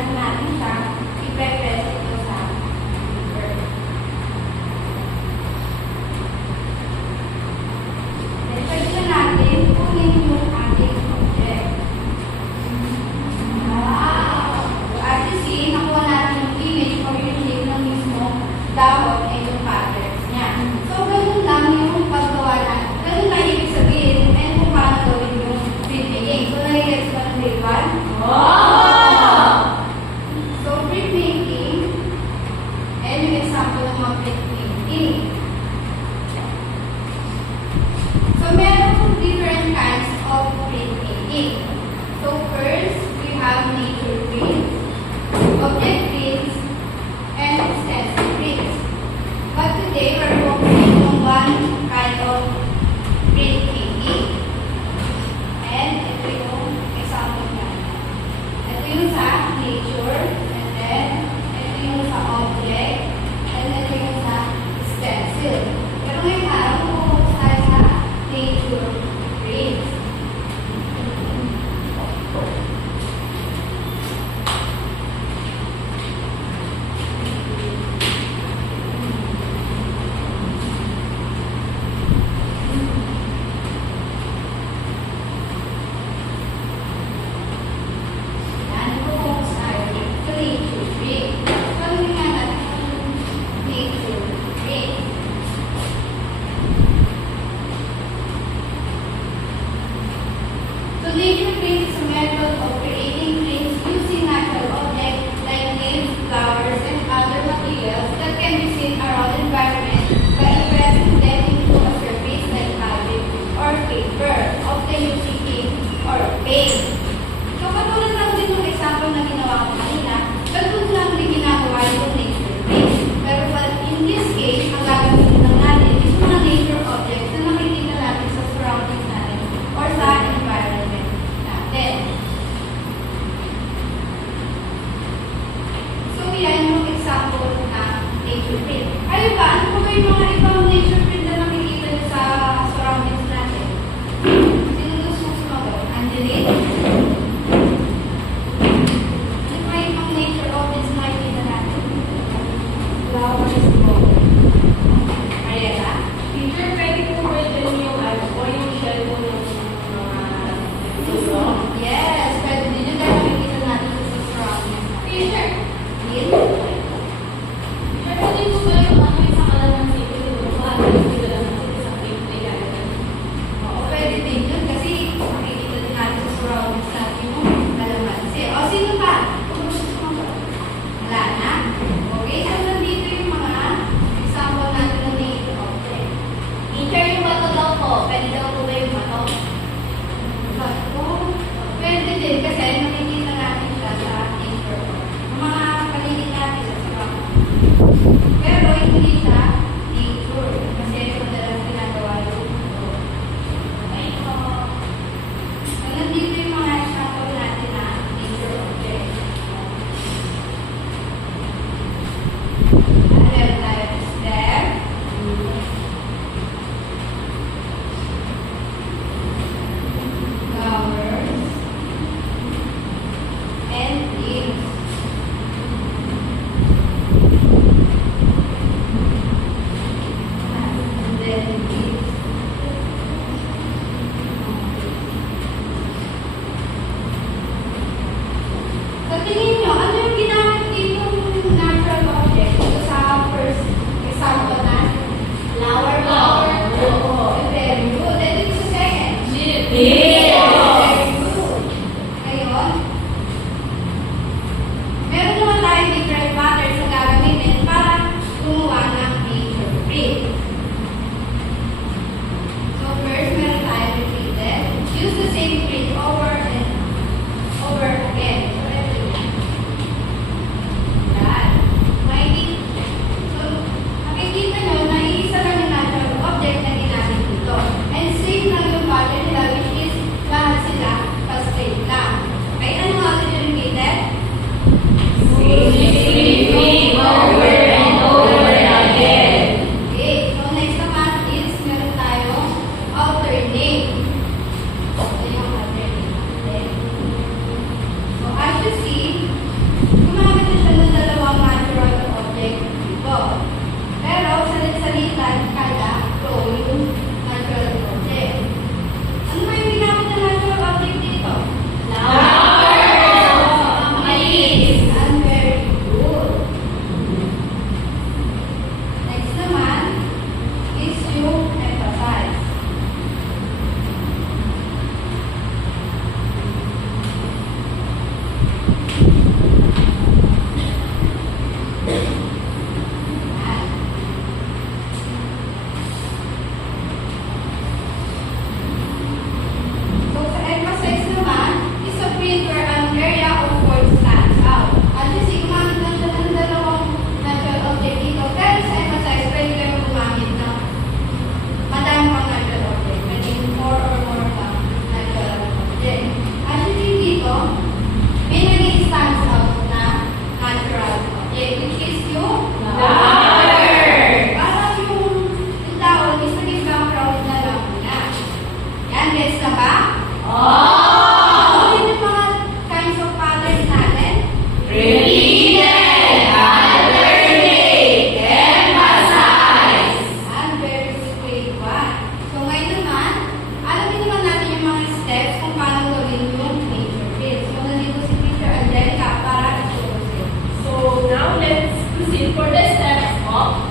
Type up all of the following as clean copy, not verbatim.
lang natin siya, i-press ito sa paper. Then, pwede na natin kunin yung ating object. As you see, nakuha natin yung image or yung shape ng mismo dahon ay yung patterns niya. So, ganun lang yung paggawa natin. Ganun lang ibig sabihin and kung paano gawin yung printmaking. So, nag-gets ba ng grade 1? So, printmaking and yung example ng mga printmaking. So, meron different kinds of printmaking. So, first, we have nature prints, object prints, and stencil prints. But today, we're focusing on one kind of printmaking. And ito yung example niya. Ito yung sa nature, and then ito yung sa object, and ito yung sa stencil. Pero ngayon araw, focus tayo sa nature prints. So nature print is a method of creating prints using natural objects like leaves, flowers, and other materials that can be seen around the environment by impressing them into a surface like fabric or paper, often using ink or paint. So katulad lang din ng example na ginawa ko kanina, ganun lang din ginagawa yung nature print. Pero in this case, ang gagamitin lang natin is mga nature objects na nakikita natin sa surroundings natin or sa environment natin. So, yan yung example na nature print. Kayo ba? Ano ba yung mga ibang nature print na nakikita nyo sa surroundings natin? Sino gusto mong sumagot? Angeline? Ano ba yung mga nature objects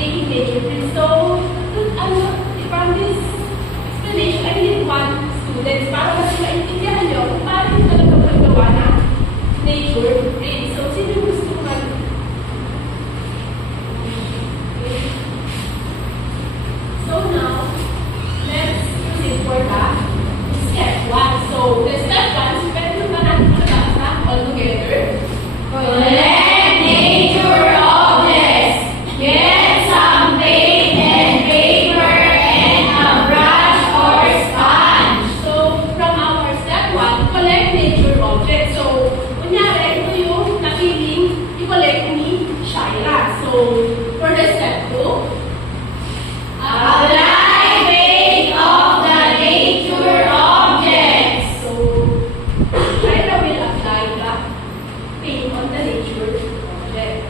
making nature prints. So, from this explanation, I need one student para mas maintindihan nyo kung paano yung talaga paggawa ng nature print. So, sino gusto mag So now, let's proceed for the step 1. So, the step 1, pwede ba natin magbasa all together? Collect nature objects. Get some paint and paper and a brush or sponge. So, from our step 1, collect nature objects. So, kunyari, ito yung napiling i-collect ni Shaira. So, for the step 2, Apply paint of the nature objects. so, Shaira will apply the paint on the nature object.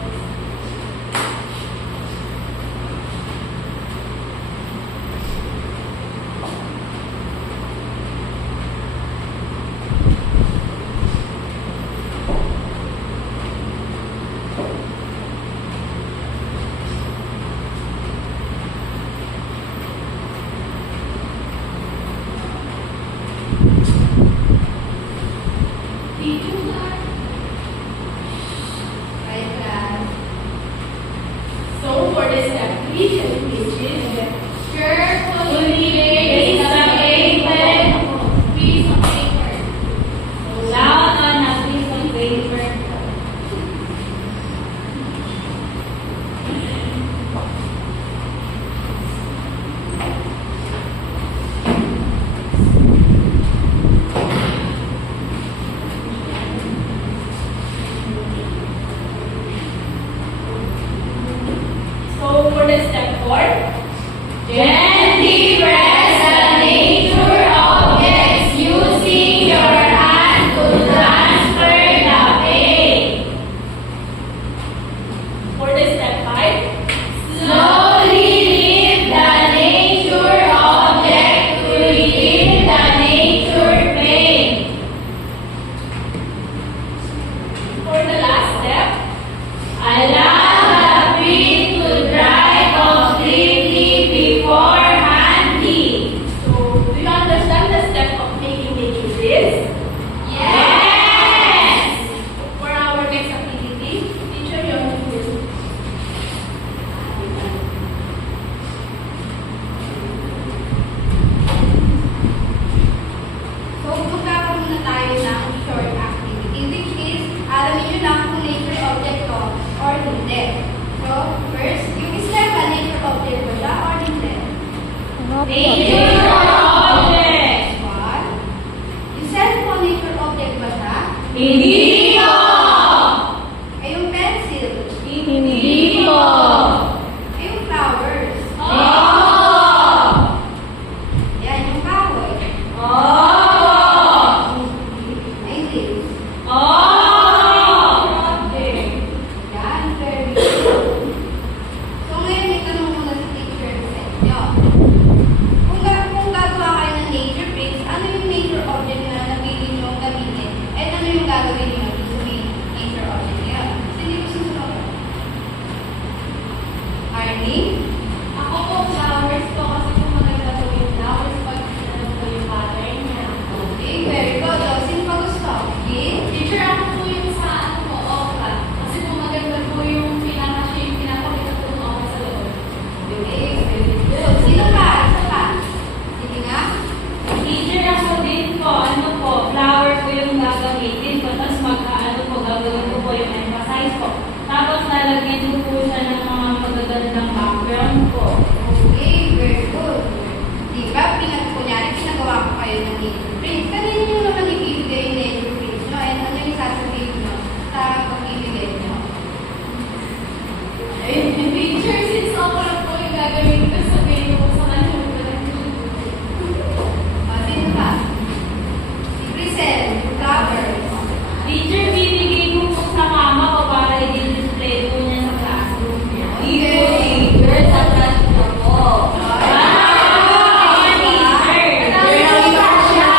Right, class. So, for the step 3, can you please read? Carefully place the paper. Piece of paper. Down on a piece of paper. So, for the step 4, Gently press the nature objects using your hand to transfer the paint. for the step 5, Slowly lift the nature object to reveal the nature paint. for the last step, Allow the print to dry completely before handling. so do you understand the step of making nature prints? Yes! For our next activity, teacher, you have to first. So, magkakaroon na tayo ng short activity, which is, alamin nyo lang kung nature object to or hindi. So, first, yung isla ba nature object ba siya or hindi? Nature object! What? Yung cellphone nature object ba siya? Hindi po! Ay, yung pencil? Hindi po! Ay, yung flowers? Oo! Yan, yung kahoy? Oo! Ay, leaves? Oo! Yan, very good. So, ngayon, may tanong muna sa teacher sa inyo. Kung gagawa kayo ng nature prints, ano yung nature object na napili nyo gamitin? At ano yung gagawin nyo sa nature object niya? Sige, gusto mo ba? Arnie? Ako po, flowers po kasi kung maganda po yung flowers pag ano po yung pattern niya. Okay, very good. So, sino pa gusto? Okay? Teacher, ako po yung sa ano po, okra. Kasi kung maganda po yung pinaka-shape, pinapakita po ng okra sa loob. Okay, very good. Sino pa? Isa pa? Sige nga. Teacher, ako din po, ano po, flower po yung gagamitin ko, tapos magkaano po, gagawin ko po yung emphasize po. Tapos lalagyan ko po siya ng mga magagandang background po. Okay, very good. Diba, kunyari, pinagawa ko kayo ng nature print. Kanina nyo naman ibibigay yung nature print nyo. And ano yung sasabihin nyo sa pag-ibigay nyo? Teacher, since okra po yung gagawin ko, sabihin ko sa kanya, O, sino pa? Si Grisel, flowers. Teacher, bibigay ko po sa mama ko para i-display po niya sa classroom niya. Okay. Sa classroom po. Alright. Teacher! Madami pa siya.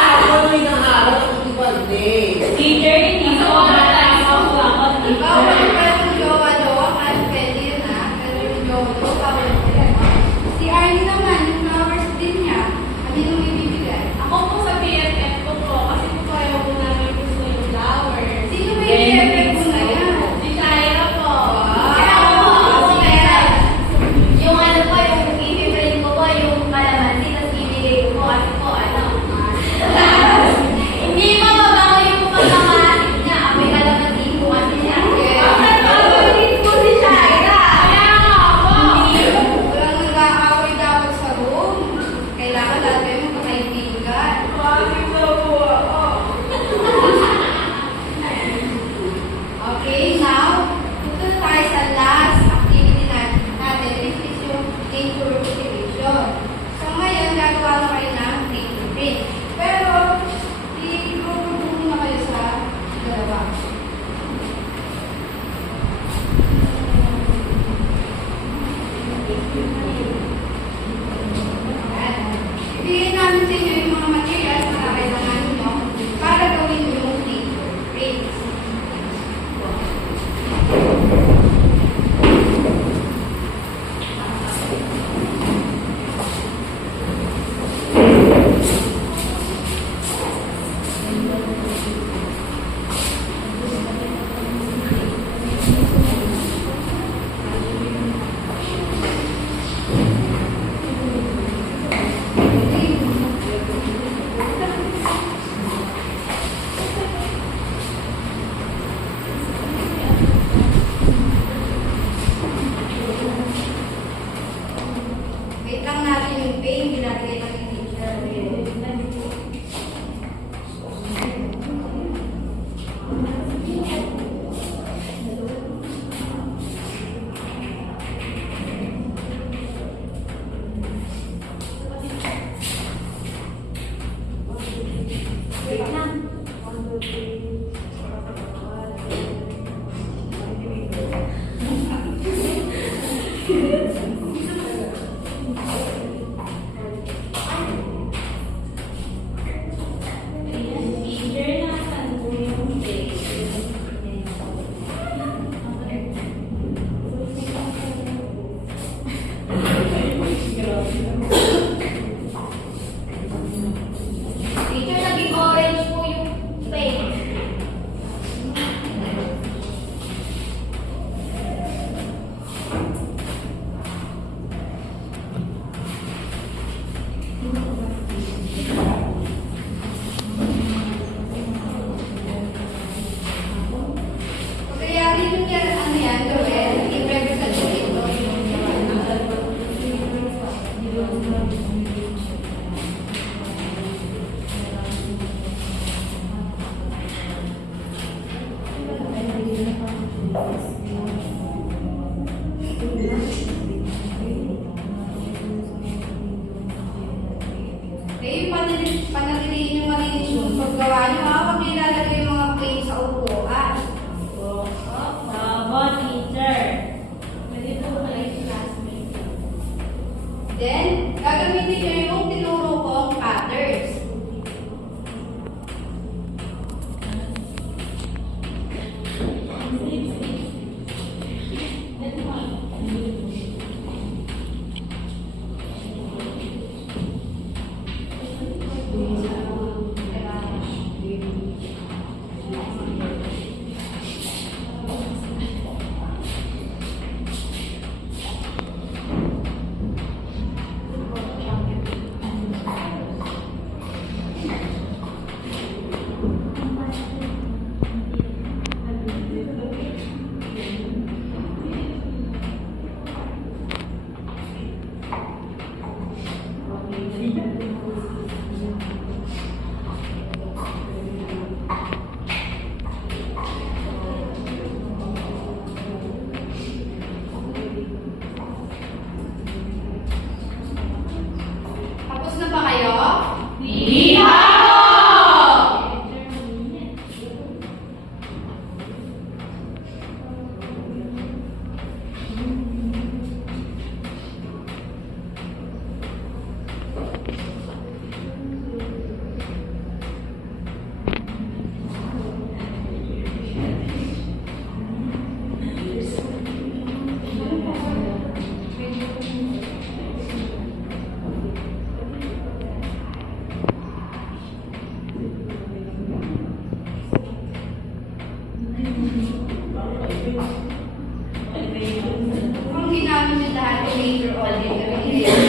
Kung ginamit nyo lahat yung major object na teacher.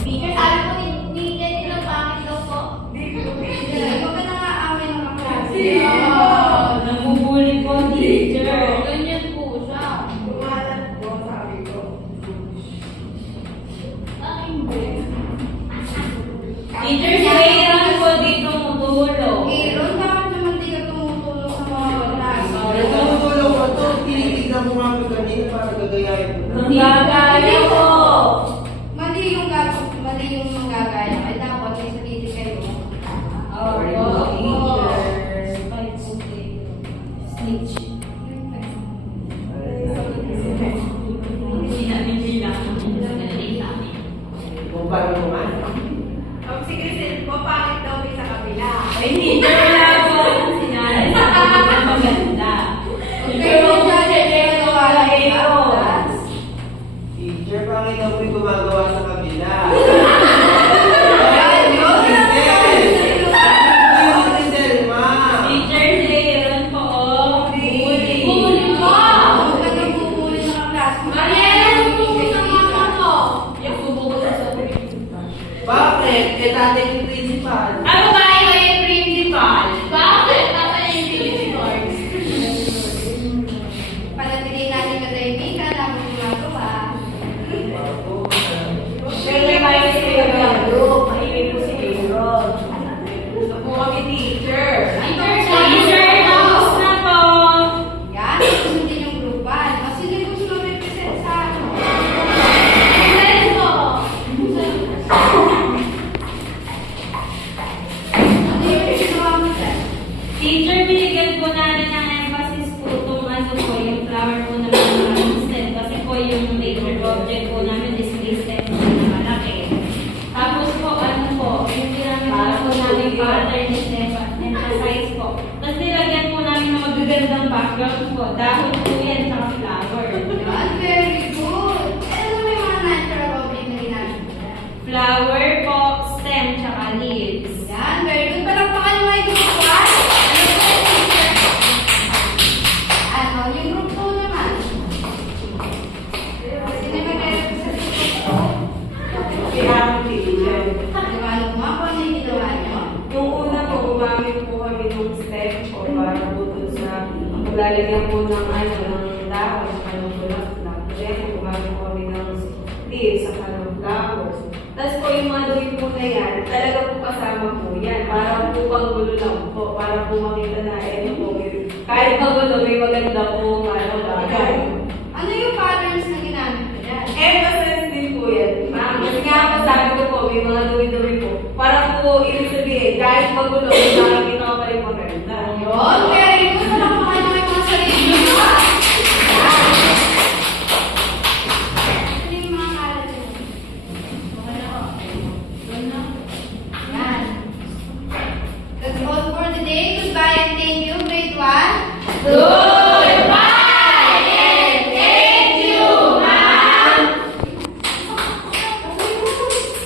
Teacher, sabi po ni Jenny lang pangit daw po. Huwag ka nang aaway ng kaklase. Namubuli po, teacher. Ganyan po siya. Teacher, si Aaron po dito tumutulong. Aaron, bakit naman di ka tumutulong sa mga kaklase? Tumutulong ko to, tinitignan ko nga po kanina para gagayahin ko. Ang gagaya po. Mali yung manggagaya. Ay dapat may sarili kayo. Snitch. Hindi namin bilang. Kung parang kumain. Si Crisel po, pangit daw sa kabila. Ay, teacher, wala po. Sinanay sa akin na maganda. Okay, Teacher, bakit daw po yung gumagawa sa kabila? Teacher, si Aaron po. Bully. Bully ko! Huwag ka nang bubuli sa kaklase. Mariela, subuko sa mama ko. Yung subuko sa Bakit? Eh, tatay yung principal. Ano ba yung principal? Bakit? Tatay yung principal. Panatili natin katahimikan habang gumagawa. Kaya kayo si Aaron. Mahilig po si Aaron. Gusto po kami teacher. Teacher, tapos na po. Yan, susundin yung grupan. O sino yung gusto mag-represent sa ano? Crisel po. Ano yung ginawa mo dyan? Teacher, binigyan po namin ng emphasis po itong ano po, yung flower po na mga stem. Kasi po yung major object po namin is stem na malaki. Tapos po, ano po, yung ginamit po namin pattern is emphasize po. Tapos nilagyan po namin ng magagandang background po. Dahon po yan, saka flower. Yan, very good. Eh, ano may mga natural object na ginamit mo dyan? Flower po, stem, saka leaves. Yan, very good. Palakpakan mo yung group 1. Ano, yung group 2 naman. Sino yung mag-represent sa group 2? Kaya ako, teacher. Diba, mo ako ano yung ginawa nyo? Yung una po, gumamit po kami ng step o para po dun sa maglalagyan po ng ano, ng dahon sa kanong bulaklak. Then, gumamit po kami ng leaves sa kanong flowers. Tapos po yung mga duwi po na yan, talaga po kasama po yan. Para po panggulo lang po. Para po makita na, po, kahit magulo, may maganda po ano, bagay. Ano yung patterns na ginamit mo dyan? Emphasis din po yan. Ma'am, kasi nga po sabi ko po, may mga duwi-duwi po. Para po, ibig sabihin, kahit magulo, may makikita ko pa rin maganda. Yun, very good. Palakpakan mo yung mga sarili mo. Ano yung mga kalat nyo? Okay na po. Yan. That's all for today. Goodbye and thank you, grade 1. Good!